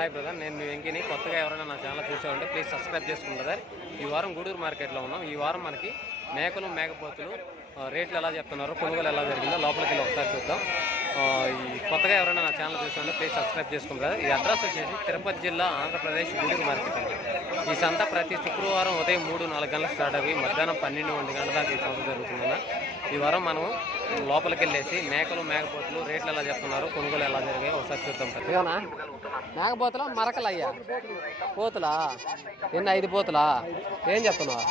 Hi brother నేను మీ వెంకిని. కొత్తగా ఎవరైనా నా ఛానల్ చూసామంటే ప్లీజ్ సబ్స్క్రైబ్ చేసుకుంటా బ్రదర్ ఈ వారం గూడూరు మార్కెట్లో ఉన్నాం. ఈ వారం మనకి మేకలు మేకపోతులు రేట్లు ఎలా చెప్తున్నారు కొనుగోలు ఎలా జరిగిందో లోపలికి వెళ్ళి ఒకసారి చూద్దాం. కొత్తగా ఎవరైనా నా ఛానల్ చూసామంటే ప్లీజ్ సబ్స్క్రైబ్ చేసుకోండి బ్రదర్ ఈ అడ్రస్ వచ్చేసి తిరుపతి జిల్లా ఆంధ్రప్రదేశ్ గూడూరు మార్కెట్ అండి. ఈ సంత ప్రతి శుక్రవారం ఉదయం మూడు నాలుగు గంటలకు స్టార్ట్ అయ్యి మధ్యాహ్నం పన్నెండు ఒంటి గంటల దాకా ఈ సంత జరుగుతుందన్న. ఈ వారం మనం లోపలికి వెళ్ళేసి మేకలు మేకపోతులు రేట్లు ఎలా చెప్తున్నారు కొనుగోలు ఎలా జరిగాయో ఒకసారి చూద్దాం. ఇదేనా మేకపోతులా మరకలయ్యా? పోతులా? ఎన్ని? ఐదు పోతులా? ఏం చెప్తున్నావా?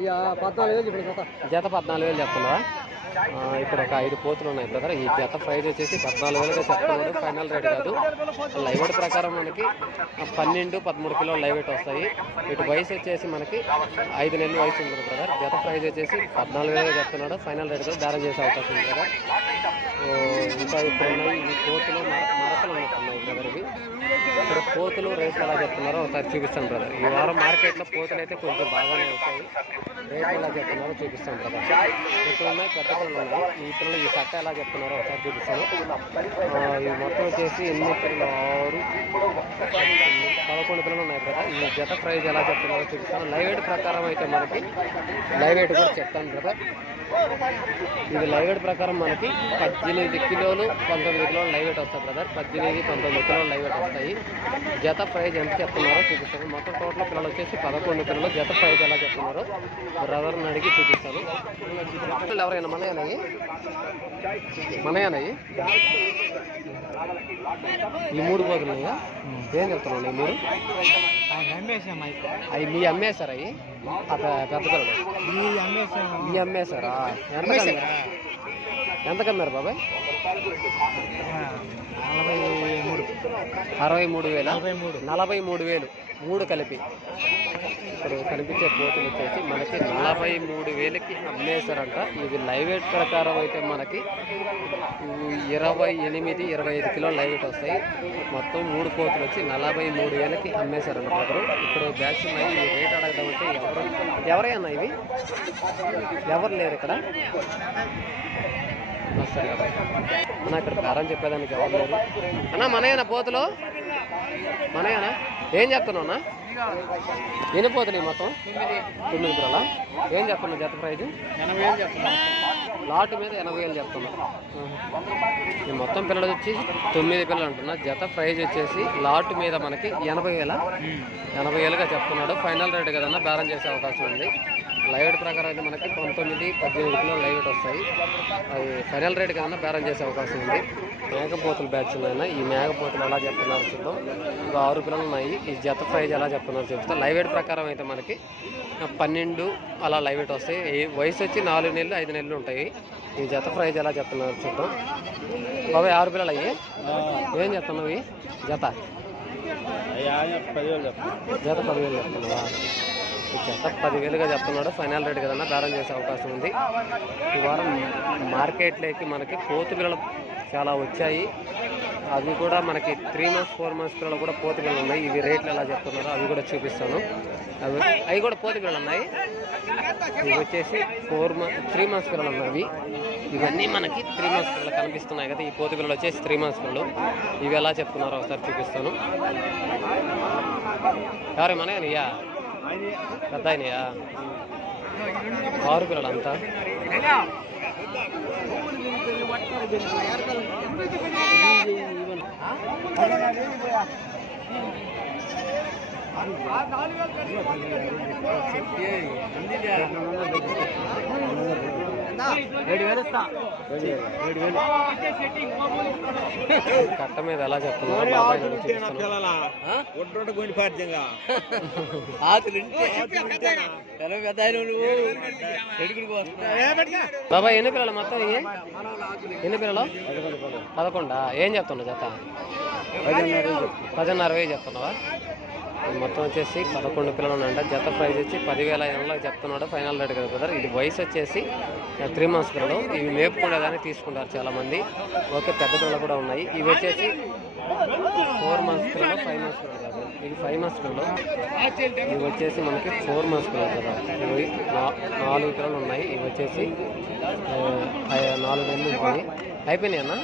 ఇక పద్నాలుగు వేలు ఇప్పుడు జత పద్నాలుగు వేలు చెప్తున్నావా? ఇక్కడ ఒక ఐదు పోతులు ఉన్నాయి బ్రదర్. ఈ జత ప్రైజ్ వచ్చేసి పద్నాలుగు వేలుగా చెప్తున్నాడు. ఫైనల్ రేట్ కాదు. లైవ్ ప్రకారం మనకి పన్నెండు పదమూడు కిలోలు లైవ్ వస్తాయి. ఇటు వయసు వచ్చేసి మనకి ఐదు నెలలు వయసు ఉంటుంది బ్రదర్. జత ప్రైజ్ వచ్చేసి పద్నాలుగు వేలుగా చెప్తున్నాడు. ఫైనల్ రేట్ కూడా బేరం చేసే అవకాశం ఉంది బ్రదర్. ఇంకా ఇప్పుడు ఉన్నాయి ఈ కోతులు మరకలు ఉన్నట్టున్నాయి బ్రదర్ ఇవి. ఇక్కడ కోతులు రేట్లు ఎలా చెప్తున్నారో ఒకసారి చూపిస్తాను బ్రదర్. ఈ వారం మార్కెట్లో కోతులు అయితే కొంచెం బాగానే వస్తాయి రేట్లు ఎలా చెప్తున్నారో చూపిస్తాను బ్రదర్. ఇక్కడ ఉన్నాయి పెద్ద పిల్లలు ఉన్నాయి ఈ పిల్లలు ఈ కట్ట ఎలా చెప్తున్నారో ఒకసారి చూపిస్తాను. ఈ ఇవి మొత్తం వచ్చేసి ఎన్ని పిల్లలు ఆరు పదకొండు పిల్లలు ఉన్నాయి బ్రదర్ ఈ జత ప్రైజ్ ఎలా చెప్తున్నారో చూపిస్తాను. లైవ్ వెయిట్ ప్రకారం అయితే మనకి లైవ్ వెయిట్ కూడా చెప్తాను బ్రదర్ ఇది లైవ్ వెయిట్ ప్రకారం మనకి పద్దెనిమిది కిలోలు పంతొమ్మిది కిలోలు లైవ్ ఎయిట్ వస్తాయి బ్రదర్ పద్దెనిమిది పంతొమ్మిది కిలోలు లైవ్ ఎయిట్ వస్తాయి. జత ప్రైజ్ ఎంత చెప్తున్నారో చూపిస్తాను. మొత్తం టోటల్ పిల్లలు వచ్చేసి పదకొండు పిల్లలు. జత ప్రైజ్ ఎలా చెప్తున్నారో బ్రదర్ని అడిగి చూపిస్తాను. ఎవరైనా ఎవరైనా మనయనవి మనయనవి ఈ మూడు పోతున్నాయా ఏం చెప్తున్నాను ఈ మూడు అమ్మేసాం అవి మీ అమ్మేశారా అవి పెద్ద ఈ అమ్మేశారా? ఎంత కమ్మారు? ఎంత కమ్మారు బాబాయ్? నలభై మూడు. అరవై మూడు వేల? నలభై మూడు వేలు. మూడు కలిపి. ఇప్పుడు కనిపించే పోతులు వచ్చేసి మనకి నలభై మూడు వేలకి అమ్మేశారంట. ఇది లైవ్ వెయిట్ ప్రకారం అయితే మనకి ఇరవై ఎనిమిది ఇరవై ఐదు కిలో లైవ్ వెయిట్ వస్తాయి. మొత్తం మూడు పోతులు వచ్చి నలభై మూడు వేలకి అమ్మేశారంట ఒకరు ఇప్పుడు బ్యాచ్ ఉన్నాయి ఈ రేట్ అంటే ఎవరు ఎవరైనా ఇవి? ఎవరు లేరు ఇక్కడ? సరే అన్న ఇక్కడ కారం చెప్పేదానికి ఎవరు లేరు? అన్న మనయేనా పోతులు? మనయేనా ఏం ఎన్ని పోతులు ఈ మొత్తం? తొమ్మిది కిలోలా ఏం చెప్తున్నావు జత ప్రైజ్? ఎనభై వేలు చెప్తున్నా లాట్ మీద ఎనభై వేలు చెప్తున్నా మొత్తం పిల్లలు వచ్చి తొమ్మిది పిల్లలు అంటున్నా. జత ప్రైజ్ వచ్చేసి లాట్ మీద మనకి ఎనభై వేల? ఎనభై వేలుగా చెప్తున్నాడు. ఫైనల్ రేట్ కదన్నా బేరం చేసే అవకాశం ఉంది. లైవ్ ప్రకారం అయితే మనకి పంతొమ్మిది పద్దెనిమిది కిలో లైవ్ వస్తాయి. అవి ఫైనల్ రేట్ కదన్నా బేరం చేసే అవకాశం ఉంది. మేకపోతులు బ్యాచ్ ఉన్నాయన్న ఈ మేకపోతులు ఎలా చెప్తున్నారు చూద్దాం. ఇంకా ఆరు పిల్లలు ఉన్నాయి. ఈ జత ప్రైజ్ ఎలా చెప్తున్నారు చెప్తా. లైవ్ ప్రకారం అయితే మనకి పన్నెండు అలా లైవ్ వస్తాయి. ఈ వయసు వచ్చి నాలుగు నెలలు ఐదు నెలలు ఉంటాయి. ఈ జత ప్రైజ్ ఎలా చెప్తున్నారు చూద్దాం. బాబాయ్ ఆరు పిల్లలు అయ్యి. ఏం చెప్తున్నావు జత? పదివేలు చెప్తున్నా. జత పదివేలు చెప్తున్నావా? జత పదివేలుగా చెప్తున్నాడు. ఫైనల్ రేట్ కదన్నా దారం చేసే అవకాశం ఉంది. ఈ వారం మార్కెట్లోకి మనకి పోతు పిల్లలు చాలా వచ్చాయి. అవి కూడా మనకి త్రీ మంత్స్ ఫోర్ మంత్స్ పిల్లలు కూడా పోతు పిల్లలు ఉన్నాయి. ఇవి రేట్లు ఎలా చెప్తున్నారో అవి కూడా చూపిస్తాను. అవి అవి కూడా పోతు పిల్లలు ఉన్నాయి. ఇవి వచ్చేసి ఫోర్ మంత్ త్రీ మంత్స్ పిల్లలు ఉన్నాయి ఇవన్నీ మనకి త్రీ మంత్స్ పిల్లలు కనిపిస్తున్నాయి కదా. ఈ పోతు పిల్లలు వచ్చేసి త్రీ మంత్స్ పిల్లలు. ఇవి ఎలా చెప్తున్నారో ఒకసారి చూపిస్తాను. ఎవరే మనయనయ్యా పెద్ద అయినయా ఆరు పిల్లలు కట్ట మీద ఎలా వస్తున్నా బాబాయ్ ఎన్ని పిల్లలు మొత్తం ఎన్ని పిల్లలు? పదకొండా ఏం చెప్తున్నావు జత? పదిన్నర వేలు చెప్తున్నావా? మొత్తం వచ్చేసి పదకొండు పిల్లలు ఉన్నాయంట జత ప్రైస్ వచ్చి పదివేల ఐదు వందలకు చెప్తున్నాడు. ఫైనల్ రేట్ కదా బ్రదర్. ఇది వయసు వచ్చేసి త్రీ మంత్స్ పిల్లలు. ఇవి మేపుకునేదాన్ని తీసుకుంటారు చాలా మంది ఓకే పెద్ద పిల్లలు కూడా ఉన్నాయి. ఇవి వచ్చేసి ఫోర్ మంత్స్ పిల్లలు ఫైవ్ మంత్స్ పిల్లలు కాదు. ఇవి ఫైవ్ మంత్స్ పిల్లలు. ఇవి వచ్చేసి మనకి ఫోర్ మంత్స్ పిల్లలు కదా. ఇవి నాలుగు పిల్లలు ఉన్నాయి. ఇవి వచ్చేసి నాలుగు నెలలు ఉంటాయి అయిపోయినాయి అన్న?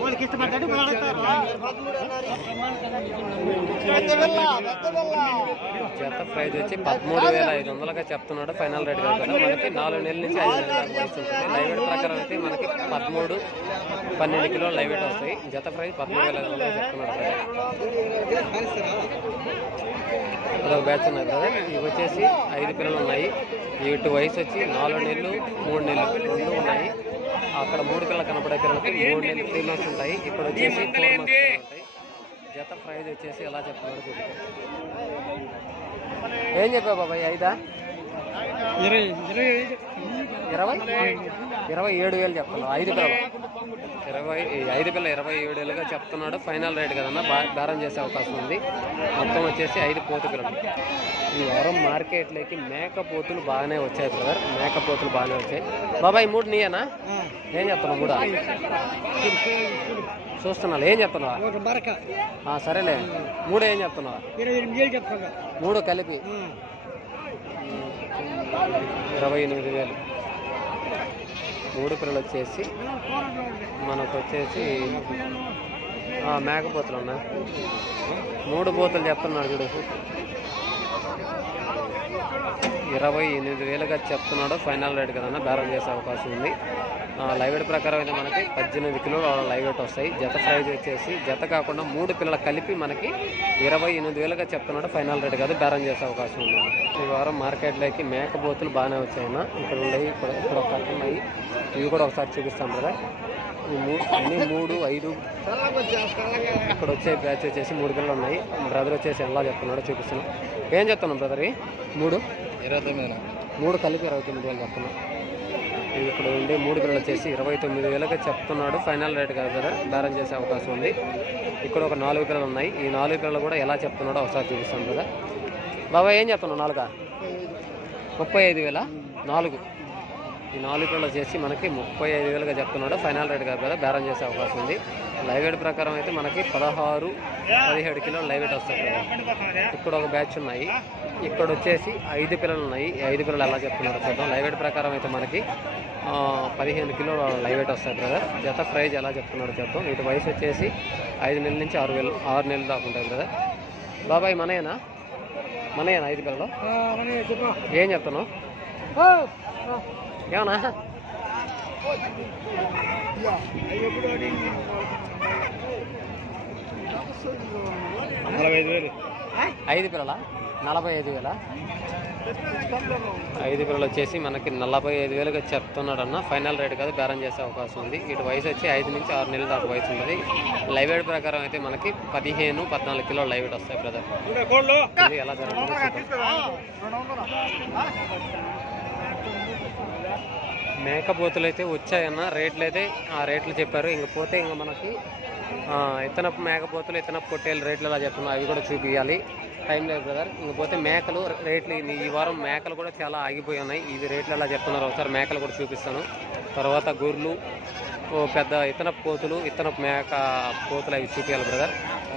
వాళ్ళకి ఇష్టపడ్డాడు జత ప్రైజ్ వచ్చి పదమూడు వేల ఐదు వందలుగా చెప్తున్నాడు ఫైనల్ రేట్ కాదు. మనకి నాలుగు నెలల నుంచి ఐదు నెలల దాకా వయసు ఉంటుంది. లైవ్ వెయిట్ ప్రకారం అయితే మనకి పదమూడు పన్నెండు కిలోలు లైవ్ వెయిట్ వస్తాయి. జత ప్రైజ్ పదమూడు వేల ఐదు వందలుగా చెప్తున్నాడు brother. అదొక బ్యాచ్ ఉన్నాయి బ్రదర్ ఇవి వచ్చేసి ఐదు పిల్లలు ఉన్నాయి. వీటి వయసు వచ్చి నాలుగు నెలలు మూడు నెలలు రెండు ఉన్నాయి. అక్కడ మూడు పిల్లలు కనపడే పిల్లలకి మూడు నెలలు త్రీ మంత్స్ ఉంటాయి. ఇక్కడ వచ్చేసి ఫోర్ మంత్స్ ఉంటాయి. జత ప్రైజ్ వచ్చేసి ఎలా చెప్తున్నాడో ఏం చెప్పావు బాబాయ్ ఐదా? ఇరవై ఇరవై ఏడు వేలు చెప్తున్నావు. ఐదు పిల్లలు ఇరవై ఐదు పిల్ల ఇరవై ఏడు వేలుగా చెప్తున్నాడు. ఫైనల్ రేట్ కదన్నా బా బేరం చేసే అవకాశం ఉంది. మొత్తం వచ్చేసి ఐదు పోతు పిల్లలు ఈ వారం మార్కెట్లోకి మేక పోతులు బాగానే వచ్చాయి బ్రదర్. మేక పోతులు బాగానే వచ్చాయి. బాబాయ్ ఈ మూడు నీయేనా? ఏం చెప్తున్నావు మూడా? చూస్తున్నాను ఏం చెప్తున్నావా? ఒక మరక. ఆ, సరేలే. మూడు ఏం చెప్తున్నావా? ఇరవై మూడు కలిపి. ఇరవై ఎనిమిది వేలు. మూడు పిల్లలు వచ్చేసి మనకు వచ్చేసి ఆ, మేకపోతులు అన్న మూడు పోతలు చెప్తున్నాడు చూడు. ఇరవై ఎనిమిది వేలుగా చెప్తున్నాడు. ఫైనల్ రేట్ కదన్నా బేరం చేసే అవకాశం ఉంది. ఆ, లైవ్ వెయిట్ ప్రకారం అయితే మనకి పద్దెనిమిది కిలోలు లైవ్ వెయిట్ వస్తాయి. జత ప్రైజ్ వచ్చేసి జత కాకుండా మూడు పిల్లలు కలిపి మనకి ఇరవై ఎనిమిది వేలుగా చెప్తున్నాడు. ఫైనల్ రేట్ కాదు బేరం చేసే అవకాశం ఉంది. ఈ వారం మార్కెట్లోకి మేకపోతులు బాగానే వచ్చాయన్నా. ఇక్కడ ఉన్నాయి ఇక్కడ ఇక్కడ ఒక ఉన్నాయి. ఇవి కూడా ఒకసారి చూపిస్తాం కదా అన్ని మూడు ఐదు ఇక్కడ వచ్చే బ్యాచ్ వచ్చేసి మూడు పిల్లలు ఉన్నాయి. బ్రదర్ వచ్చేసి ఎలా చెప్తున్నాడో చూపిస్తున్నాం. ఏం చెప్తున్నాం బ్రదర్ మూడు. ఇరవై తొమ్మిది మూడు కలిపి ఇరవై తొమ్మిది వేలు చెప్తున్నాం. ఇక్కడ ఉండి మూడు పిల్లలు వచ్చేసి ఇరవై తొమ్మిది వేలకి చెప్తున్నాడు. ఫైనల్ రేట్ కాదు కదా బేరం చేసే అవకాశం ఉంది. ఇక్కడ ఒక నాలుగు పిల్లలు ఉన్నాయి. ఈ నాలుగు పిల్లలు కూడా ఎలా చెప్తున్నాడో ఒకసారి చూపిస్తాను కదా. బాబా ఏం చెప్తున్నావు నాలుగా? ముప్పై ఐదు వేల? నాలుగు. ఈ నాలుగు పిల్లలు వచ్చేసి మనకి ముప్పై ఐదు వేలుగా చెప్తున్నాడు. ఫైనల్ రేట్ కాదు కదా బేరం చేసే అవకాశం ఉంది. లైవ్ వెయిట్ ప్రకారం అయితే మనకి పదహారు పదిహేడు కిలోలు లైవ్ వెయిట్ వస్తాయి కదా. ఇక్కడ ఒక బ్యాచ్ ఉన్నాయి. ఇక్కడ వచ్చేసి ఐదు పిల్లలు ఉన్నాయి. ఐదు పిల్లలు ఎలా చెప్తున్నారో చూద్దాం. లైవ్ వెయిట్ ప్రకారం అయితే మనకి పదిహేను కిలోలు లైవ్ వెయిట్ వస్తాయి బ్రదర్ జత ప్రైజ్ ఎలా చెప్తున్నారో చూద్దాం. వీటి వయసు వచ్చేసి ఐదు నెలల నుంచి ఆరు వేలు ఆరు నెలలు దాకా బ్రదర్ బాబాయ్ మనయేనా? మనయేనా ఐదు పిల్లలు? ఏం చెప్తున్నావు? ఏమన్నా? ఐదు పిల్లల? నలభై ఐదు వేల? ఐదు పిల్లలు వచ్చేసి మనకి నలభై ఐదు వేలుగా చెప్తున్నాడన్న. ఫైనల్ రేట్ కాదు బేరం చేసే అవకాశం ఉంది. ఇటు వయసు వచ్చి ఐదు నుంచి ఆరు నెలల దాకా వయసు ఉంటుంది లైవ్ వెయిట్ ప్రకారం అయితే మనకి పదిహేను పద్నాలుగు కిలోలు లైవ్ వెయిట్ వస్తాయి బ్రదర్ ఇది ఎలా జరుగుతుందో. మేకపోతులు అయితే వచ్చాయన్న రేట్లు అయితే ఆ రేట్లు చెప్పారు. ఇంక పోతే ఇంక మనకి ఆ, మేకపోతులు ఇత్తనపు పొట్టేలు రేట్లు ఎలా చెప్తున్నా అవి కూడా చూపించాలి టైం లేదు బ్రదర్. ఇంకపోతే మేకలు రేట్లు ఈ- వారం మేకలు కూడా చాలా ఆగిపోయి ఉన్నాయి. ఇవి రేట్లు ఎలా చెప్తున్నారు. ఒకసారి మేకలు కూడా చూపిస్తాను. తర్వాత గొర్రెలు ఓ పెద్ద ఇత్తనపు పోతులు ఇత్తనపు మేక పోతులు అవి చూపించాలి బ్రదర్.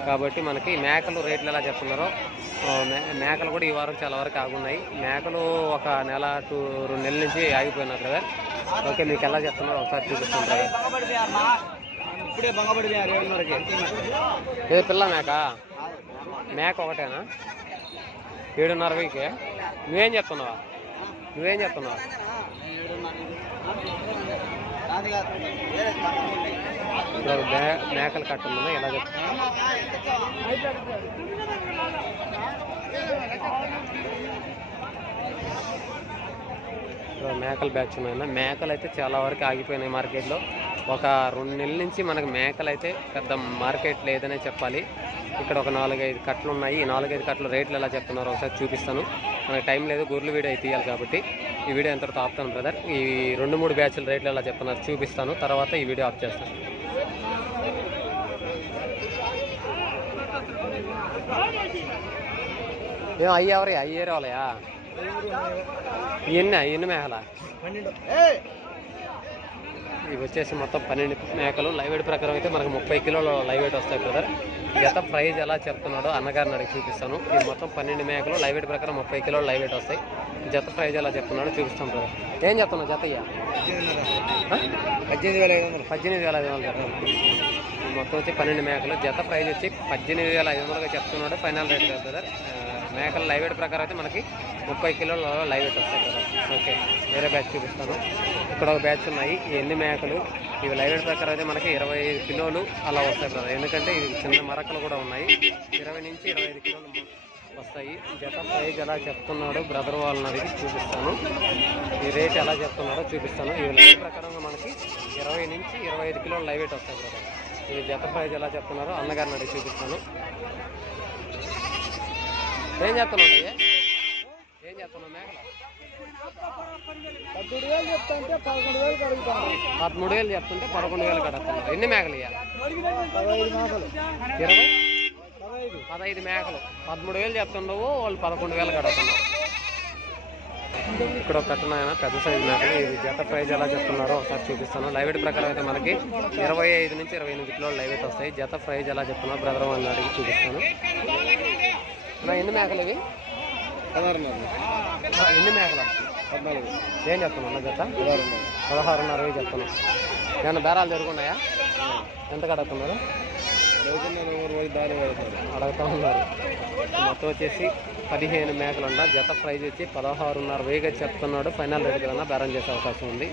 కాబట్టి మనకి మేకలు రేట్లు ఎలా చెప్తున్నారో మే- మేకలు కూడా ఈ వారం చాలా వరకు ఆగున్నాయి. మేకలు ఒక నెల టూ రెండు నెలల నుంచి ఆగిపోయినాయి బ్రదర్. ఓకే మీకు ఎలా చెప్తున్నారో ఒకసారి చూపిస్తాను బ్రదర్ ఇప్పుడే బంగపడి ఏడున్నరకి పిల్ల మేక? మేక ఒకటేనా? ఏడున్నర వెయ్యికి నువ్వేం చెప్తున్నావా నువ్వేం చెప్తున్నావా మేకలు కట్టున్నా ఎలా చెప్తున్నా మేకలు బ్యాచ్ ఉన్నాయన్న. మేకలు అయితే చాలా వరకు ఆగిపోయినాయి మార్కెట్లో. ఒక రెండు నెలల నుంచి మనకు మేకలు అయితే పెద్ద మార్కెట్ లేదనే చెప్పాలి. ఇక్కడ ఒక నాలుగైదు కట్టలు ఉన్నాయి. ఈ నాలుగైదు కట్టల రేట్లు ఎలా చెప్తున్నారో ఒకసారి చూపిస్తాను. మనకి టైం లేదు గొర్రెలు వీడియో అయితే తీయాలి కాబట్టి. ఈ వీడియో ఎంతటితో ఆపుతాను బ్రదర్. ఈ రెండు మూడు బ్యాచ్ల రేట్లు ఎలా చెప్తున్నారు చూపిస్తాను. తర్వాత ఈ వీడియో ఆఫ్ చేస్తాను. ఏం అయ్యి ఎవరి అయ్యేరే వాళ్ళయా ఇవన్నీ ఇవన్నీ మేకలా ఇవి వచ్చేసి మొత్తం పన్నెండు మేకలు. లైవ్ వెయిట్ ప్రకారం అయితే మనకు ముప్పై కిలోల లైవ్ వెయిట్ వస్తాయి బ్రదర్. జత ప్రైజ్ ఎలా చెప్తున్నాడో అన్నగారిని అడిగి చూపిస్తాను. ఇది మొత్తం పన్నెండు మేకలు లైవ్ వెయిట్ ప్రకారం ముప్పై కిలోల లైవ్ వెయిట్ వస్తాయి. జత ప్రైజ్ ఎలా చెప్తున్నాడో చూపిస్తాం బ్రదర్. ఏం చెప్తున్నావు జత అయ్యా ఆ? పద్దెనిమిది వేల ఐదు వందలు. పద్దెనిమిది వేల ఐదు వందలు మొత్తం వచ్చి పన్నెండు మేకలు. జత ప్రైజ్ వచ్చి పద్దెనిమిది వేల ఐదు వందలుగా చెప్తున్నాడు ఫైనల్ రేట్ కాదు బ్రదర్ మేకల లైవ్ వెయిట్ ప్రకారం అయితే మనకి ముప్పై కిలోల లైవ్ వెయిట్ వస్తాయి కదా. ఓకే వేరే బ్యాచ్ చూపిస్తాను. ఇక్కడ ఒక బ్యాచ్ ఉన్నాయి ఎన్ని మేకలు? ఇవి లైవ్ వెయిట్ ప్రకారం అయితే మనకి ఇరవై ఐదు కిలోలు అలా వస్తాయి కదా. ఎందుకంటే ఇవి చిన్న మరకలు కూడా ఉన్నాయి. ఇరవై నుంచి ఇరవై ఐదు కిలోలు వస్తాయి. జత ప్రైజ్ ఎలా చెప్తున్నాడో బ్రదర్ వాళ్ళని అడిగి చూపిస్తాను. ఈ రేట్ ఎలా చెప్తున్నాడో చూపిస్తాను. ఈ లైవ్ ప్రకారంగా మనకి ఇరవై నుంచి ఇరవై ఐదు కిలోలు లైవ్ వెయిట్ వస్తాయి బ్రదర్ ఇవి జత ప్రైజ్ ఎలా చెప్తున్నారో అన్నగారిని అడిగి చూపిస్తాను. ఏం చేస్తున్నావు ఏం చేస్తున్నావు మేకలు? పదమూడు వేలు చెప్తుంటే పదకొండు వేలు కడుగుతాను పదమూడు వేలు చెప్తుంటే పదకొండు వేలు కడుతున్నారు ఎన్ని మేకలు ఇవ్వాలి పదహైదు ఇరవై? పదహైదు మేకలు. పదమూడు వేలు చెప్తుండవు వాళ్ళు పదకొండు వేలు కడుగుతున్నారు ఇక్కడ ఒక కట్టన పెద్ద సైజు మేకలు ఇది జత ప్రైజ్ ఎలా చెప్తున్నారో ఒకసారి చూపిస్తాను. లైవ్ వెయిట్ ప్రకారం అయితే మనకి ఇరవై ఐదు నుంచి ఇరవై ఎనిమిది కిలోలు లైవ్ వెయిట్ వస్తాయి. జత ప్రైజ్ ఎలా చెప్తున్నారో బ్రదర్ వాళ్ళని అడిగి చూపిస్తాను. నా ఎన్ని మేకలు ఇవి? ఎన్ని మేకలు? పద్నాలుగు. ఏం చెప్తున్నాను నా జత? పదహారున్నర. చెప్తున్నాను ఏమన్నా బేరాలు జరుగున్నాయా? ఎంత వెళ్తాను అడుగుతా ఉన్నారు మొత్తం వచ్చేసి పదిహేను మేకలు అంట. జత ప్రైజ్ వచ్చి పదహారున్నర వేగా చెప్తున్నాడు. ఫైనల్ రేట్ కన్నా బేరం చేసే అవకాశం ఉంది.